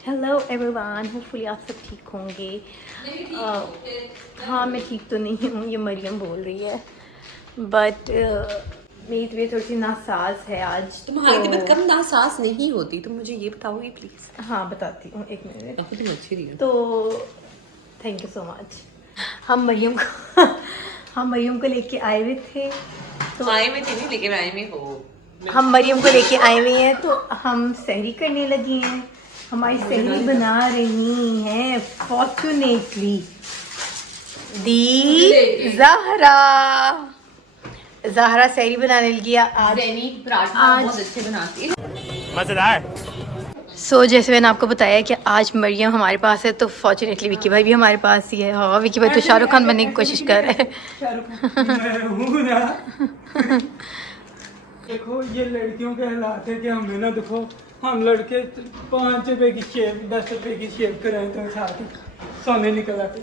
Hello everyone, hopefully आप सब ठीक होंगे। हाँ, मैं ठीक तो नहीं हूँ, ये मरियम बोल रही है, बट मेरी तबीयत थोड़ी सी नासाज है आज। तुम्हारी तबीयत कम नासाज नहीं होती, तुम मुझे ये बताओगी प्लीज। हाँ बताती हूँ, एक मिनट। तुम अच्छी रही हो तो थैंक यू सो मच। हम मरियम को लेके आए हुए थे, तो आए में थी नहीं लेकिन आए में हो। हम मरियम को लेके आए हुए हैं, तो हम सहरी करने लगे हैं। हमारी सहरी बना रही हैं फॉर्चुनेटली दी ज़हरा सहरी बनाने लगी आज। बहुत अच्छे बनाती है, मजेदार। जैसे मैंने आपको बताया कि आज मरियम हमारे पास है, तो फॉर्चुनेटली विक्की भाई भी हमारे पास ही है। हाँ, विक्की भाई तो शाहरुख खान बनने की कोशिश कर रहे हैं। देखो ये लड़कियों के हालात है कि हमें ना, देखो हम लड़के 5 रुपए की शेव 10 रुपए की शेव कराए तो साथ ही सोने निकल आते।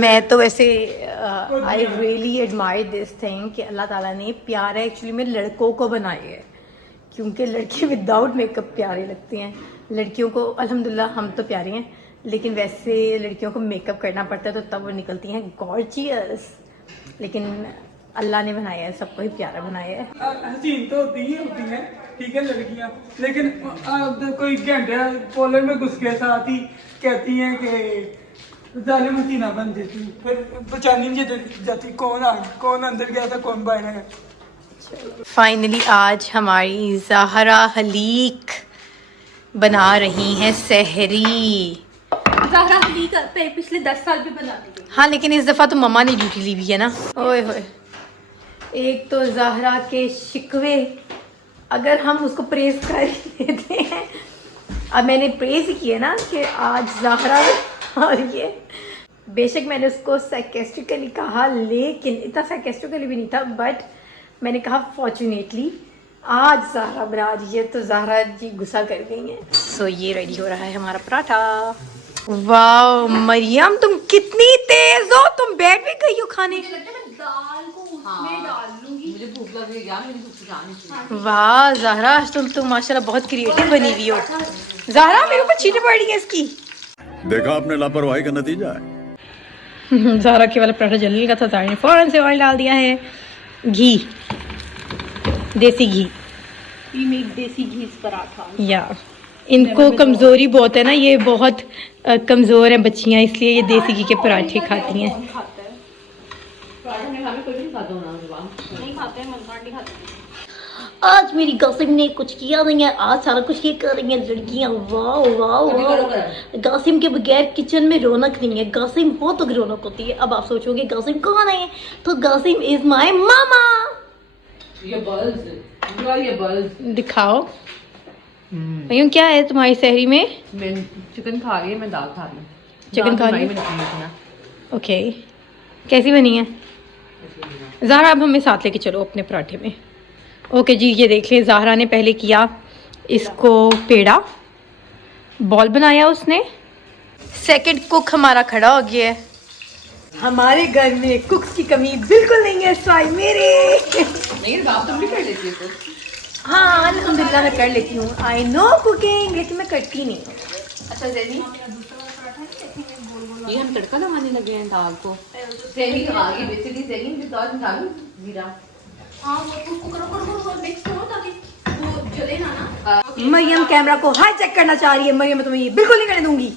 मैं तो वैसे I really admire this thing कि अल्लाह ताला ने प्यार एक्चुअली में लड़कों को बनाए है, क्योंकि लड़के विदाउट मेकअप प्यारे लगते हैं। लड़कियों को अल्हम्दुलिल्लाह हम तो प्यारे हैं, लेकिन वैसे लड़कियों को मेकअप करना पड़ता है तो तब वो निकलती हैं गॉर्जियस। लेकिन अल्लाह ने बनाया है, सबको ही प्यारा बनाया है। हसीन तो होती हैं, ठीक है लड़कियां, लेकिन कोई घंटे पोलर में घुस के साथ ही कहती हैं कि जालिम हसीना बन जाती, फिर पहचानी नहीं जाती कौन अंदर गया था कौन बाहर है। फाइनली आज हमारी ज़हरा हलीक बना रही हैं सहरी। ज़हरा हलीक पिछले 10 साल भी बना दी। हाँ, लेकिन इस दफ़ा तो मम्मा ने ड्यूटी ली हुई है ना। ओए होए, एक तो ज़हरा के शिकवे, अगर हम उसको प्रेस कर देते हैं। अब मैंने प्रेस किया ना कि आज ज़हरा, और ये बेशक मैंने उसको sarcastically कहा, लेकिन इतना sarcastically भी नहीं था, बट मैंने कहा फॉर्चुनेटली आज ज़हरा बना रही है, तो ज़हरा जी गुस्सा कर गई हैं। ये रेडी हो रहा है हमारा पराठा। वाओ मरियम, तुम कितनी तेज हो, तुम बैठ भी गई हो खाने। दाल को उसमें डाल लूंगी। मुझे भूख लग रही है यार, मेरी भूख जानी चाहिए। वाह ज़हरा, आज तुम माशाल्लाह बहुत क्रिएटिव बनी हुई हो। ज़हरा मेरे ऊपर चीटें पड़ रही है इसकी। देखा आपने लापरवाही का नतीजा है। ज़हरा के वाला पराठा जलने का था, ज़हरा ने फौरन से ऑयल डाल दिया है, घी, देसी घी। देसी घी पराठा। या इनको कमज़ोरी बहुत है ना, ये बहुत कमज़ोर हैं बच्चियाँ, इसलिए ये देसी घी के पराठे खाती हैं। आज मेरी गासिम ने कुछ किया नहीं है, आज सारा कुछ ये कर रही हैं लड़कियाँ। वाह वाह वाह, गासिम के बगैर किचन में रौनक नहीं है, गासिम हो तो रौनक होती है। अब आप सोचोगे गासिम कौन है, तो गासिम इज माय मामा। ये बल्स दिखाओ भैया क्या है तुम्हारी सहरी में। मैं चिकन खा रही है, मैं दाल खा रही हूँ। चिकन खा रही है, ओके। कैसी बनी है ज़हरा? अब हमें साथ लेके चलो अपने पराठे में। ओके जी, ये देख लें, ज़हरा ने पहले किया इसको पेड़ा, बॉल बनाया उसने। सेकंड कुक हमारा खड़ा हो गया है। हमारे घर में कुक्स की कमी बिल्कुल नहीं है, स्वाई मेरे। नहीं बाप, तुम भी कर लेती हो। हाँ अल्हम्दुलिल्लाह मैं कर लेती हूँ, आई नो कुकिंग, लेकिन मैं करती नहीं हूँ। अच्छा ज़ेनी, ये हम तड़का लगाने लगे हैं दाल को। ज़ेनी आ गई बेसिकली, ज़ेनी भी दाल डालूं जीरा। हाँ, वो उसको करो मिक्स करो ताकि वो जले ना। मरियम कैमरा को हाई चेक करना चाह रही है। मरियम मैं तुम्हें ये बिल्कुल नहीं करने दूंगी।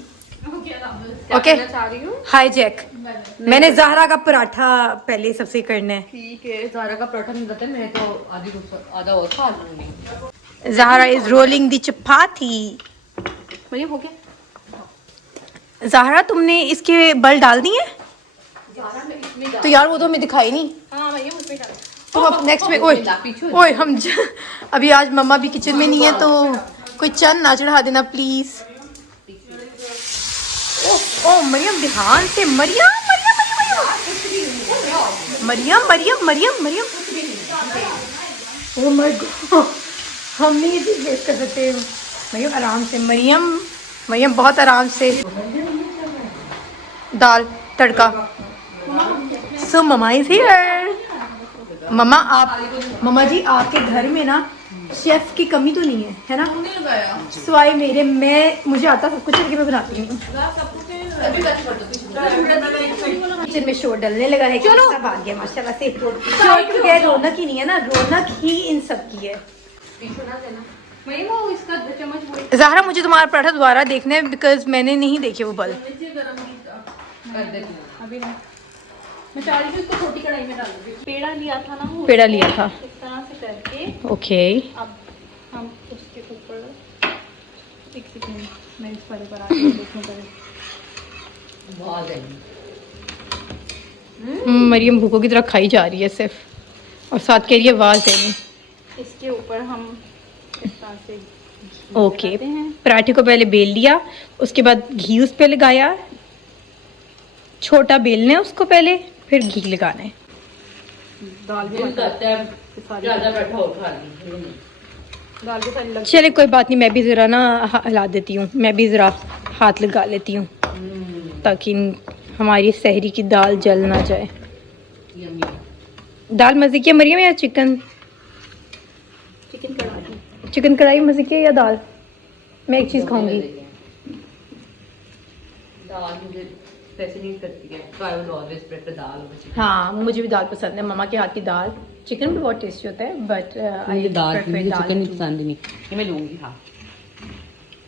Okay, high check. मैंने ज़हरा का पराठा पहले सबसे करना है। ठीक है, ज़हरा का पराठा नहीं देते, मैं तो आधा और खा लूंगी। ज़हरा इज रोलिंग दी चपाती। भैया हो गया। ज़हरा तुमने इसके बल डाल दिए? तो यार वो तो हमें दिखाई नहीं। हाँ भैया उसमें डाल। तुम अब नेक्स्ट में ओए अभी आज मम्मा भी किचन में नहीं है, तो कोई चंद ना चढ़ा देना प्लीज। ओ मरियम ध्यान से, Maryam Maryam Maryam Maryam Maryam. Oh my God, हम नहीं ये चीज वेस्ट कर सकते। मरियम आराम से, मरियम बहुत आराम से। दाल तड़का। सो मम्मा इज हियर। मम्मा जी आपके घर में ना शेफ की कमी तो नहीं है ना? हमने लगाया स्वाई मेरे मुझे आता सब कुछ है कि मैं बनाती हूँ। अभी बात कर दो किचन में शोर डलने लगा है। चलो सब आ गया माशाल्लाह से। शोर की बगैर रौनक ही नहीं है ना, रौनक ही इन सब की है। मैं वो इसका चम्मच वो ज़ाहरा मुझे तुम्हारा पराठा दोबारा देखना है बिकॉज मैंने नहीं देखे वो बल। कर देती हूँ। अभी नहीं मैं चाह रही थी इसको छोटी कढ़ाई में डाल दूँ। पेड़ा लिया था ना वो, पेड़ा लिया था। इस तरह से करके ओके अब हम उसके ऊपर एक सेकंड मैं इस वाले पर आके देखूं पहले। बहुत है। मरियम भूखों की तरह खाई जा रही है सिर्फ, और साथ कह रही है आवाज़ है नहीं। इसके ऊपर हम इस तरह से ओके लगाते हैं। पराठे को पहले बेल लिया, उसके बाद घी उस पे लगाया, छोटा बेलना है उसको पहले, फिर घी लगाना है। दाल भी दिल करता है सारी ज्यादा बैठा उठा ली। दाल के सारी लग चले कोई बात नहीं, मैं भी ज़रा ना हिला देती हूँ, मैं भी ज़रा हाथ लगा लेती हूँ ताकि हमारी सहरी की दाल जल ना जाए। दाल मज़े की है मरियम या चिकन? चिकन कढ़ाई। चिकन कढ़ाई मज़े की है या दाल? मैं एक चीज़ खाऊंगी। दाल मुझे फैसिनेट करती है, तो I would always prefer dal over chicken. हाँ मुझे भी दाल पसंद है, मम्मा के हाथ की दाल। चिकन भी बहुत टेस्टी होता है बट मुझे दाल चिकन पसंद नहीं, ये मैं लूंगी। हाँ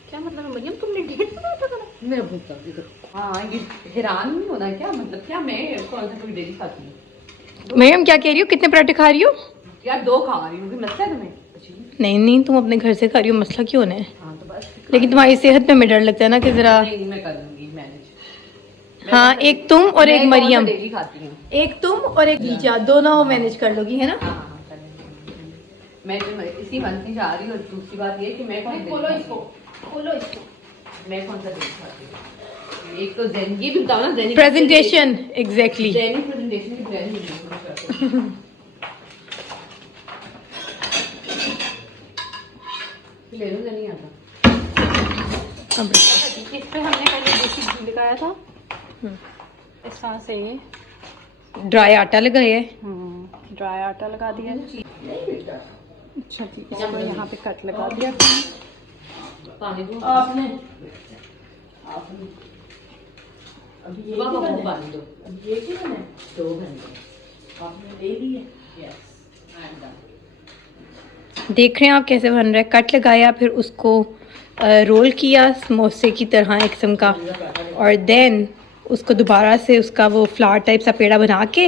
क्या मतलब है मरियम, तुमने डेट बनाया था? मेरा भूख लगी तो हाँ, ये हैरान नहीं होना क्या, मतलब क्या मैं कौन सा कोई डेली खाती हूँ? मरियम क्या कह रही हो, कितने पराठे खा रही हो? यार 2 खा रही हूँ, कोई मसला है तुम्हें? नहीं नहीं तुम अपने घर से खा रही हो, मसला क्यों है? हाँ तो बस। लेकिन तुम्हारी सेहत पे मैं डर लगता है ना कि ज़रा। नहीं मैं कर लूंगी मैनेज। हाँ एक तुम और एक मरियम, डेली खाती हूँ। एक तुम और एक लीजा, दोनों मैनेज कर लोगी है ना? हाँ हाँ कर लूंगी। मैं तो इसी मंथ में जा रही हूँ। और दूसरी बात ये कि मैं कौन खोलो इसको, खोलो इसको। मैं कौन सा डेली खाती हूँ? एक तो जेन, ये भी बताओ ना jenny presentation exactly. Jenny presentation की ब्रांड नहीं ले लो नहीं आता। इस पे हमने पहले देसी घी लगाया था इस तरह से। ड्राई आटा लगाया है। ड्राई आटा लगा दिया। अच्छा जी, इसको यहाँ पे कट लगा दिया। पानी दो आपने अभी ये पानी दो। अब ये क्यों है? 2 घंटे आपने ले ली है। Yes I am done. देख रहे हैं आप कैसे बन रहा है। कट लगाया, फिर उसको रोल किया समोसे की तरह एक किस्म का, और देन उसको दोबारा से उसका वो फ्लावर टाइप सा पेड़ा बना के,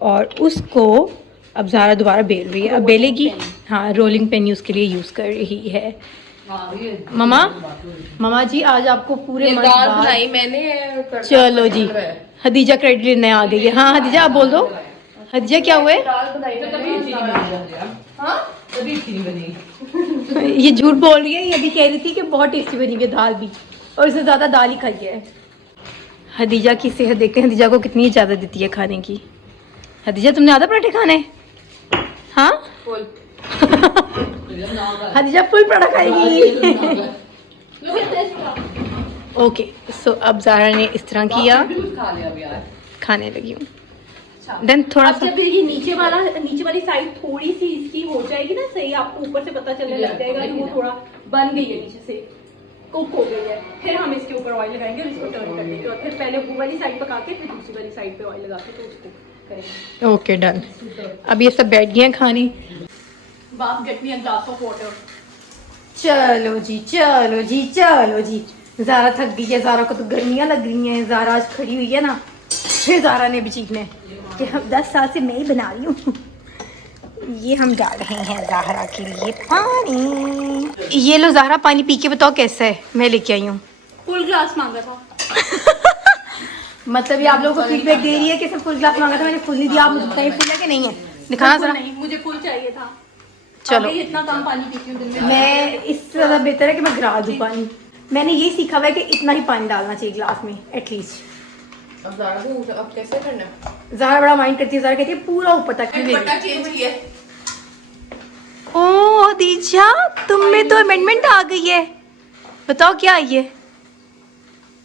और उसको अब ज़ारा दोबारा बेल रही है। अब बेलेगी। हाँ रोलिंग पेन उसके लिए यूज़ कर रही है। ममा जी आज आपको पूरे मंथ दाल बाद- बनाई मैंने। चलो जी हदीजा क्रेडिट लेने आ गई है। हाँ हदीजा आप बोल दो। हदीजा क्या हुआ है? दाल बनाई तो कभी अच्छी नहीं बनी। हाँ कभी अच्छी नहीं बनी। ये झूठ बोल रही है, ये भी कह रही थी कि बहुत टेस्टी बनी हुई है दाल भी, और इससे ज़्यादा दाल ही खाई है। हदीजा की सेहत देखते हैं हदीजा को कितनी इजाज़त देती है खाने की। हदीजा तुमने आधा पराठे खाने? हाँ फुल। हदीजा फुल पराठा खाएगी। ओके सो अब ज़ारा ने इस तरह किया, खा लिया अब यार। खाने लगी हूँ। देन थोड़ा अब सा जब ये नीचे वाली साइड थोड़ी सी इसकी हो जाएगी ना सही, आपको ऊपर से पता चलने लग जाएगा कि वो थोड़ा बन गई है, नीचे से कुक हो गई है। फिर हम इसके ऊपर ऑयल लगाएंगे और इसको टर्न कर देंगे, और फिर पहले वो वाली साइड पका के फिर दूसरी वाली साइड पे ऑयल लगा के तो उसको करेंगे। Okay done. अब ये सब बैठ गए हैं खाने। बाप get me a glass of water. चलो जी चलो जी चलो जी। ज़ारा थक गई है, ज़ारा को तो गर्मियाँ लग रही हैं। ज़ारा आज खड़ी हुई है ना, फिर ज़ारा ने भी चीखना है कि हम 10 साल से मैं ही बना रही हूँ। ये हम डाल रहे हैं ज़ाहरा के लिए पानी। ये लो ज़ाहरा पानी पी के बताओ कैसा है। मैं लेके आई हूँ। फुल ग्लास मांगा था। मतलब ये आप लोगों को फीडबैक दे रही है कि सिर्फ फुल ग्लास मांगा था, मैंने फुल नहीं दिया। आप मुझे बताइए फुल है कि नहीं है, दिखाना फुल ज़रा। नहीं, मुझे फुल चाहिए था। चलो अभी इतना कम पानी पीती हूँ दिन में। मैं इससे ज़्यादा बेहतर है कि मैं गिरा दूँ पानी। मैंने ये सीखा हुआ है कि इतना ही पानी डालना चाहिए ग्लास में एटलीस्ट। अब ज़ारा को अब कैसे करना है? ज़ारा बड़ा माइंड करती है। ज़ारा कहती है पूरा ऊपर तक क्यों ले दुपट्टा चेंज किया। ओ दीजा तुम में तो अमेंडमेंट आ गई है। बताओ क्या है ये?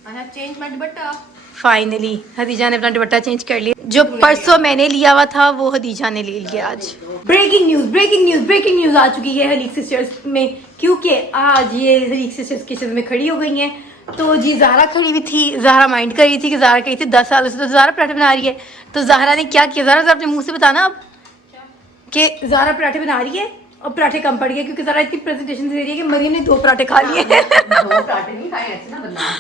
I have change my dupatta. Finally Hadija ने अपना दुपट्टा चेंज कर लिया। जो परसों मैंने लिया हुआ था वो हदीजा ने ले लिया आज। ब्रेकिंग न्यूज आ चुकी है हलीक सिस्टर्स में, क्योंकि आज ये हलीक सिस्टर्स किचन में खड़ी हो गई हैं। तो जी ज़ाहरा खड़ी हुई थी, ज़ाहरा माइंड कर रही थी कि ज़ाहरा कही थी 10 सालों से तो ज़ाहरा पराठे बना रही है। तो ज़ाहरा ने क्या किया, ज़ाहरा अपने मुंह से बताना अब कि ज़ाहरा पराठे बना रही है और पराठे कम पड़ गए, क्योंकि ज़ाहरा इतनी प्रेजेंटेशन दे रही है कि मरियम ने 2 पराठे खा लिए। 2 पराठे नहीं खाए ऐसे ना बदनाम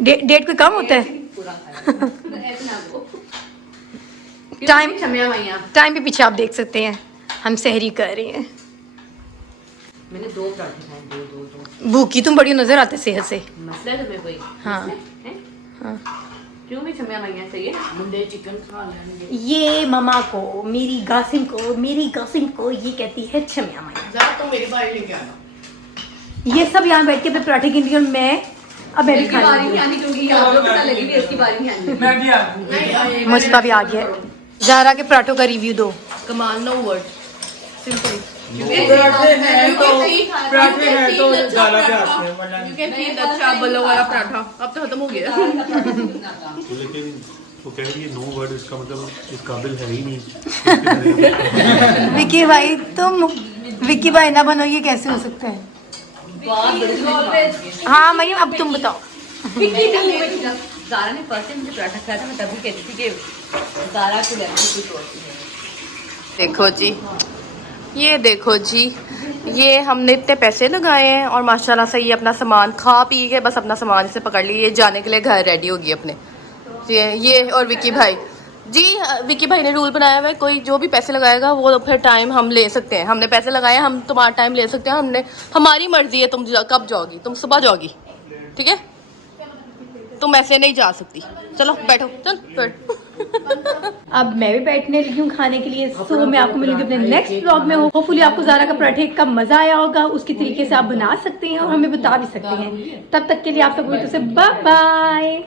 डेट कोई कम होता है। पूरा खाया ऐसे ना वो टाइम क्षमा मैया टाइम भी पीछे आप देख सकते हैं, हम सहरी कर रहे हैं। मैंने 2 पराठे खाए, 2 भूखी तुम बड़ी नजर आते सेहत से। मसला है तुम्हें कोई? हाँ। हैं? हाँ। क्यों भी क्षमा मैया सही है मुंडे चिकन खा लेंगे ये मामा को, मेरी गासिम को ये कहती है छमिया मैया। जा तो मेरी बारी लेके आना। ये सब यहाँ बैठ के अपने पराठे गिन रही हूँ, मैं अब मैं भी इसकी बारी नहीं खाऊंगी। आनी क्योंकि यहाँ पे पता लगी भी इसकी बारी नहीं आनी। मैं भी आ गई। मुझपा भी आ गया है। ज़ाहरा के पराठों का रिव्यू दो। कमाल नो वर्ड सिंपल पराठे हैं तो ज़्यादा पे आते हैं, वरना यू कैन फील अच्छा बल्लो वाला पराठा अब तो खत्म हो गया। लेकिन वो कह रही है नो वर्ड, इसका मतलब इस काबिल है ही नहीं। विकी भाई तुम विकी भाई ना बनो, ये कैसे हो सकता है? हाँ मरियम अब तुम बताओ। ज़ारा ने फर्स्ट टाइम मुझे पराठा खाया था, मैं तभी कहती थी कि ज़ारा को लेती कुछ और देखो जी, ये देखो जी, ये हमने इतने पैसे लगाए हैं और माशाल्लाह से ये अपना सामान खा पी के बस अपना सामान इसे पकड़ लिए, ये जाने के लिए घर रेडी होगी अपने। ये और विकी भाई जी, विकी भाई ने रूल बनाया हुआ है कोई जो भी पैसे लगाएगा वो फिर टाइम हम ले सकते हैं। हमने पैसे लगाए, हम तुम्हारा टाइम ले सकते हैं, हमने हमारी मर्जी है तुम कब जाओगी, तुम सुबह जाओगी, ठीक है? तुम ऐसे नहीं जा सकती। चलो बैठो, चल बैठ। अब मैं भी बैठने लगी हूँ खाने के लिए। सो मैं आपको मिलूंगी अपने नेक्स्ट व्लॉग में। होपफुली आपको ज़ारा का पराठे का मजा आया होगा, उसके तरीके से आप बना सकते हैं और हमें बता भी सकते हैं। तब तक के लिए आप सबको से बाय बाय।